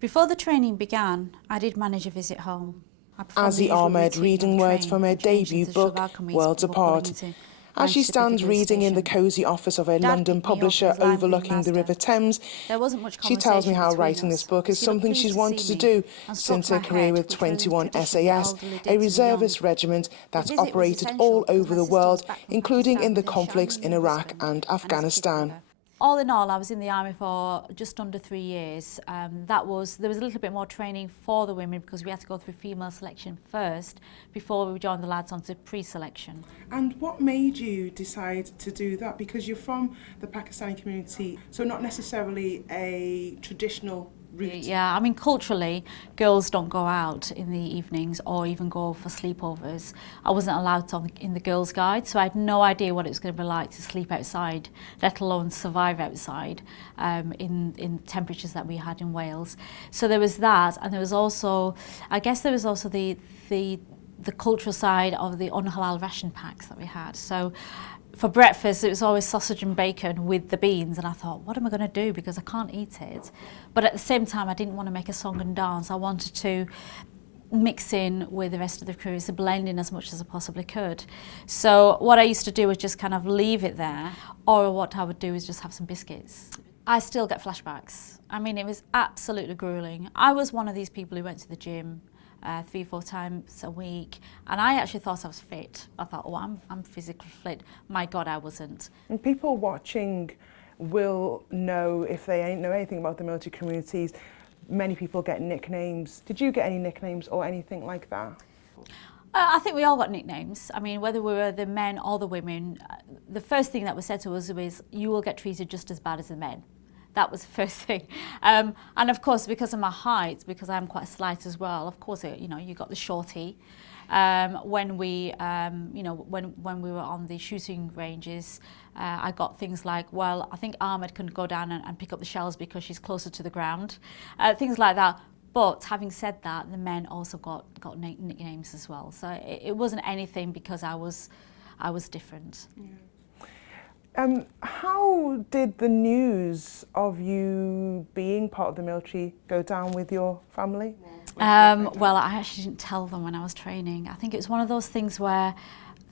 Before the training began, I did manage a visit home. Azi Ahmed reading words from her debut book, Worlds Apart, as she stands reading in the cosy office of a London publisher overlooking the River Thames. She tells me how writing this book is something she's wanted to do since her career with 21 SAS, a reservist regiment that's operated all over the world, including in the conflicts in Iraq and Afghanistan. All in all, I was in the army for just under 3 years. There was a little bit more training for the women because we had to go through female selection first before we joined the lads onto pre-selection. And what made you decide to do that? Because you're from the Pakistani community, so not necessarily a traditional route. Yeah, I mean, culturally, girls don't go out in the evenings or even go for sleepovers. I wasn't allowed to in the girls' guide, so I had no idea what it was going to be like to sleep outside, let alone survive outside in temperatures that we had in Wales. So there was that, and there was also, I guess there was also the cultural side of the unhalal ration packs that we had. So for breakfast, it was always sausage and bacon with the beans, and I thought, what am I going to do, because I can't eat it. But at the same time, I didn't want to make a song and dance. I wanted to mix in with the rest of the crew, so blend in as much as I possibly could. So what I used to do was just kind of leave it there, or what I would do is just have some biscuits. I still get flashbacks. I mean, it was absolutely grueling. I was one of these people who went to the gym 3 or 4 times a week, and I actually thought I was fit. I thought, oh, I'm physically fit. My God, I wasn't. And people watching will know, if they ain't know anything about the military communities, many people get nicknames. Did you get any nicknames or anything like that? I think we all got nicknames. I mean, whether we were the men or the women, the first thing that was said to us was, you will get treated just as bad as the men. That was the first thing. And of course, because of my height, because I'm quite slight as well, of course, you know, you got the shorty. When we, you know, when we were on the shooting ranges, I got things like, well, I think Ahmed can go down and pick up the shells because she's closer to the ground. Things like that. But having said that, the men also got nicknames as well. So it wasn't anything because I was different. Yeah. How did the news of you being part of the military go down with your family? Well, I actually didn't tell them when I was training. I think it was one of those things where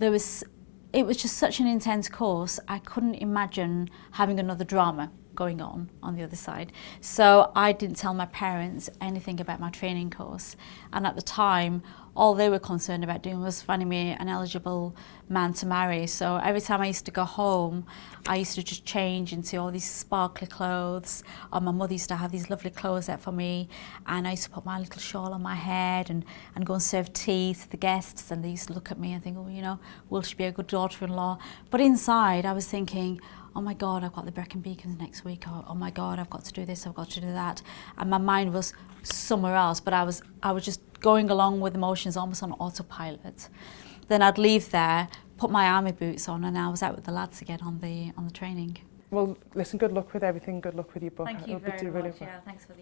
it was just such an intense course, I couldn't imagine having another drama going on the other side. So I didn't tell my parents anything about my training course. And at the time, all they were concerned about doing was finding me an eligible man to marry. So every time I used to go home, I used to just change into all these sparkly clothes. My mother used to have these lovely clothes out for me, and I used to put my little shawl on my head and go and serve tea to the guests, and they used to look at me and think, oh, you know, will she be a good daughter-in-law? But inside, I was thinking, oh my God, I've got the Brecon Beacons next week, or oh my God, I've got to do this, I've got to do that. And my mind was somewhere else, but I was just going along with emotions almost on autopilot. Then I'd leave there, put my army boots on, and I was out with the lads again on the training. Well, listen, good luck with everything, good luck with your book. Thank you very much. Yeah, thanks for the